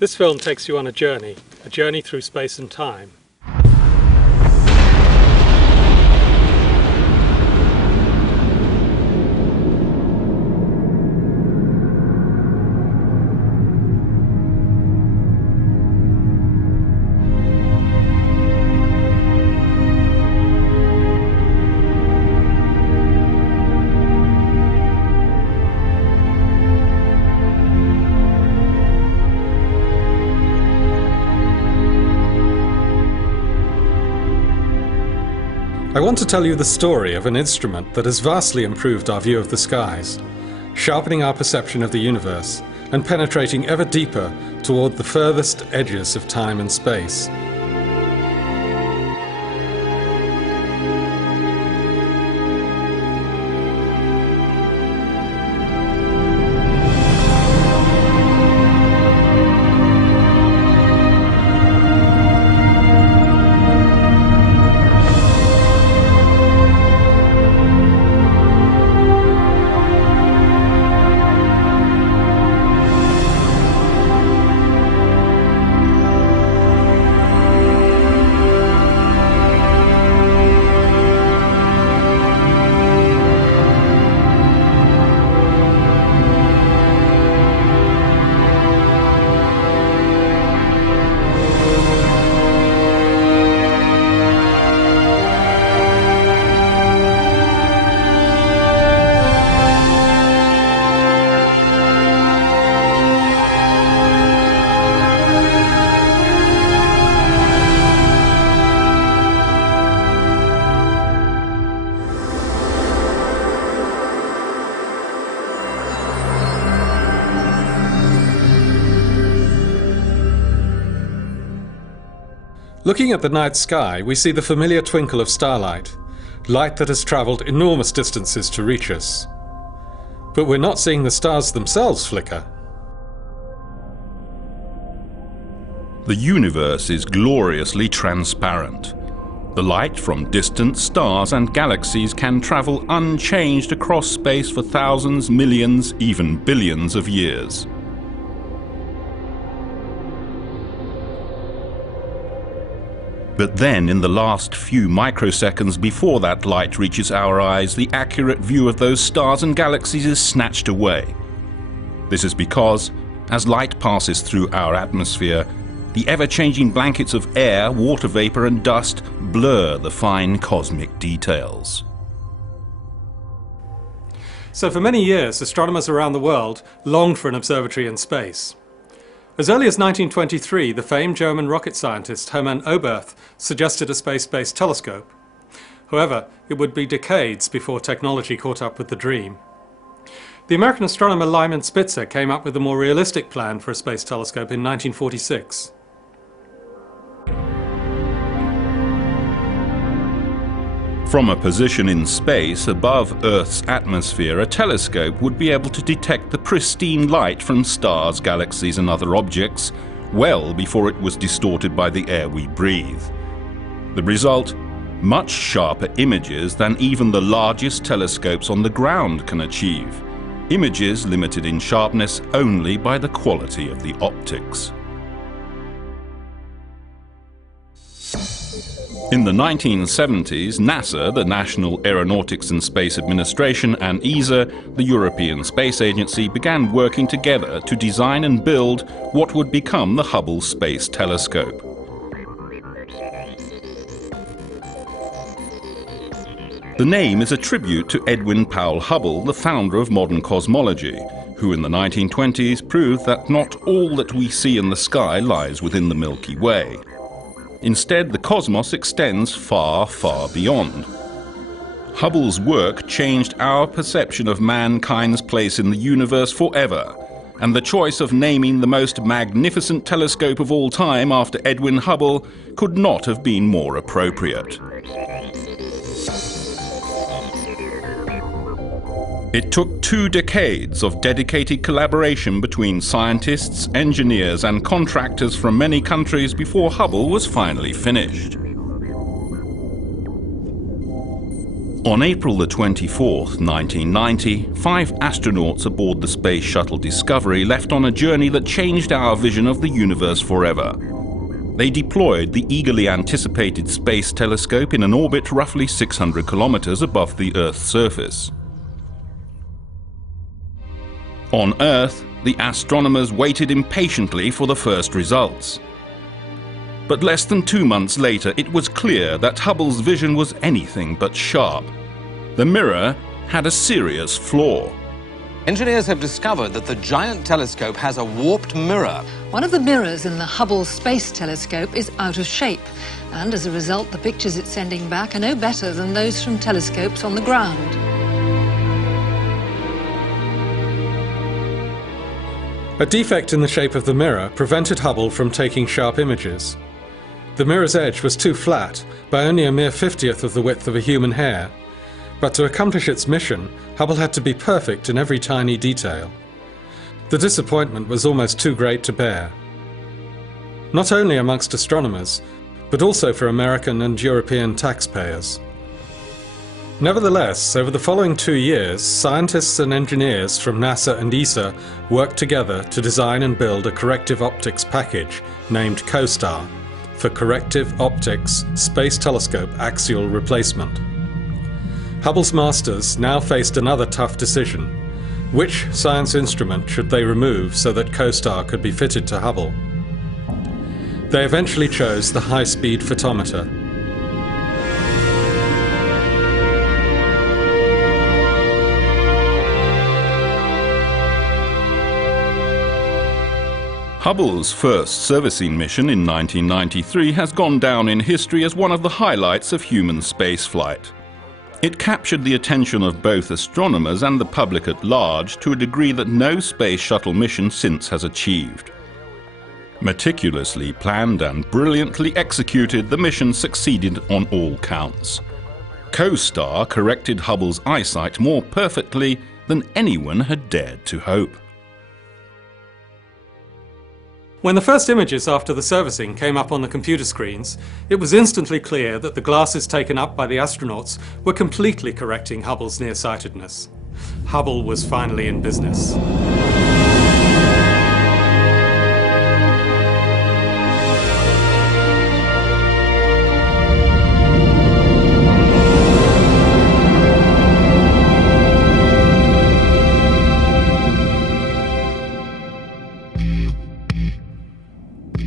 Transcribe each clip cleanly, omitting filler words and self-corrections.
This film takes you on a journey through space and time. I want to tell you the story of an instrument that has vastly improved our view of the skies, sharpening our perception of the universe and penetrating ever deeper toward the furthest edges of time and space. Looking at the night sky, we see the familiar twinkle of starlight, light that has travelled enormous distances to reach us. But we're not seeing the stars themselves flicker. The universe is gloriously transparent. The light from distant stars and galaxies can travel unchanged across space for thousands, millions, even billions of years. But then, in the last few microseconds before that light reaches our eyes, the accurate view of those stars and galaxies is snatched away. This is because, as light passes through our atmosphere, the ever-changing blankets of air, water vapor and dust blur the fine cosmic details. So for many years, astronomers around the world longed for an observatory in space. As early as 1923, the famed German rocket scientist Hermann Oberth suggested a space-based telescope. However, it would be decades before technology caught up with the dream. The American astronomer Lyman Spitzer came up with a more realistic plan for a space telescope in 1946. From a position in space above Earth's atmosphere, a telescope would be able to detect the pristine light from stars, galaxies and other objects well before it was distorted by the air we breathe. The result? Much sharper images than even the largest telescopes on the ground can achieve. Images limited in sharpness only by the quality of the optics. In the 1970s, NASA, the National Aeronautics and Space Administration, and ESA, the European Space Agency, began working together to design and build what would become the Hubble Space Telescope. The name is a tribute to Edwin Powell Hubble, the founder of modern cosmology, who in the 1920s proved that not all that we see in the sky lies within the Milky Way. Instead, the cosmos extends far, far beyond. Hubble's work changed our perception of mankind's place in the universe forever, and the choice of naming the most magnificent telescope of all time after Edwin Hubble could not have been more appropriate. It took 2 decades of dedicated collaboration between scientists, engineers and contractors from many countries before Hubble was finally finished. On April the 24th, 1990, 5 astronauts aboard the Space Shuttle Discovery left on a journey that changed our vision of the universe forever. They deployed the eagerly anticipated space telescope in an orbit roughly 600 kilometers above the Earth's surface. On Earth, the astronomers waited impatiently for the first results. But less than 2 months later, it was clear that Hubble's vision was anything but sharp. The mirror had a serious flaw. Engineers have discovered that the giant telescope has a warped mirror. One of the mirrors in the Hubble Space Telescope is out of shape, and as a result, the pictures it's sending back are no better than those from telescopes on the ground. A defect in the shape of the mirror prevented Hubble from taking sharp images. The mirror's edge was too flat, by only a mere 50th of the width of a human hair. But to accomplish its mission, Hubble had to be perfect in every tiny detail. The disappointment was almost too great to bear. Not only amongst astronomers, but also for American and European taxpayers. Nevertheless, over the following 2 years, scientists and engineers from NASA and ESA worked together to design and build a corrective optics package named COSTAR, for Corrective Optics Space Telescope Axial Replacement. Hubble's masters now faced another tough decision. Which science instrument should they remove so that COSTAR could be fitted to Hubble? They eventually chose the high-speed photometer. Hubble's first servicing mission in 1993 has gone down in history as one of the highlights of human spaceflight. It captured the attention of both astronomers and the public at large to a degree that no space shuttle mission since has achieved. Meticulously planned and brilliantly executed, the mission succeeded on all counts. COSTAR corrected Hubble's eyesight more perfectly than anyone had dared to hope. When the first images after the servicing came up on the computer screens, it was instantly clear that the glasses taken up by the astronauts were completely correcting Hubble's nearsightedness. Hubble was finally in business.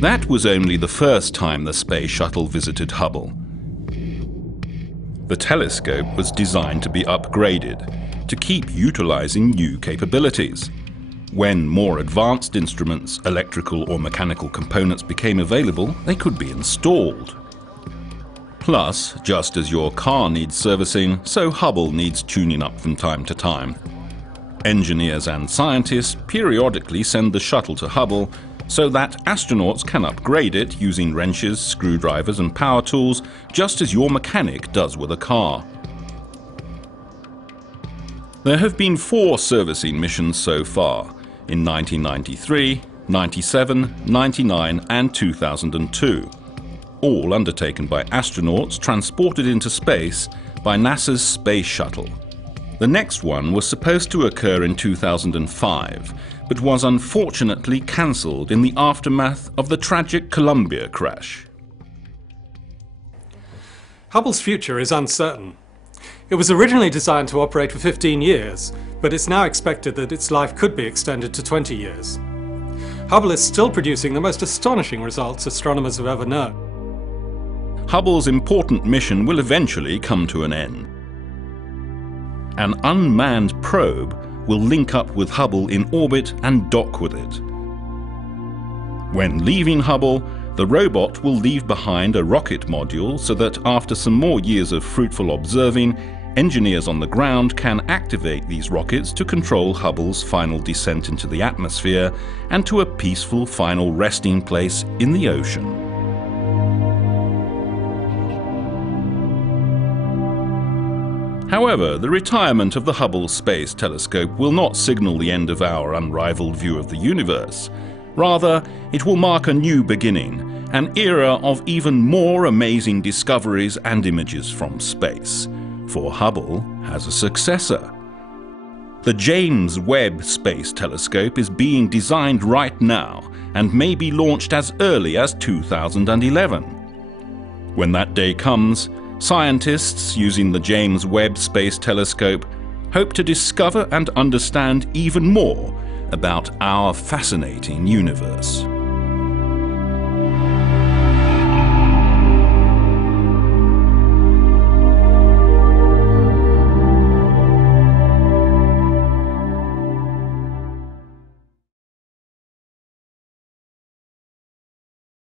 That was only the first time the space shuttle visited Hubble. The telescope was designed to be upgraded, to keep utilizing new capabilities. When more advanced instruments, electrical or mechanical components became available, they could be installed. Plus, just as your car needs servicing, so Hubble needs tuning up from time to time. Engineers and scientists periodically send the shuttle to Hubble so that astronauts can upgrade it using wrenches, screwdrivers and power tools, just as your mechanic does with a car. There have been 4 servicing missions so far, in 1993, 97, 99 and 2002, all undertaken by astronauts transported into space by NASA's Space Shuttle. The next one was supposed to occur in 2005, but was unfortunately cancelled in the aftermath of the tragic Columbia crash. Hubble's future is uncertain. It was originally designed to operate for 15 years, but it's now expected that its life could be extended to 20 years. Hubble is still producing the most astonishing results astronomers have ever known. Hubble's important mission will eventually come to an end. An unmanned probe will link up with Hubble in orbit and dock with it. When leaving Hubble, the robot will leave behind a rocket module so that after some more years of fruitful observing, engineers on the ground can activate these rockets to control Hubble's final descent into the atmosphere and to a peaceful final resting place in the ocean. However, the retirement of the Hubble Space Telescope will not signal the end of our unrivaled view of the universe. Rather, it will mark a new beginning, an era of even more amazing discoveries and images from space. for Hubble has a successor. The James Webb Space Telescope is being designed right now and may be launched as early as 2011. When that day comes, scientists using the James Webb Space Telescope hope to discover and understand even more about our fascinating universe.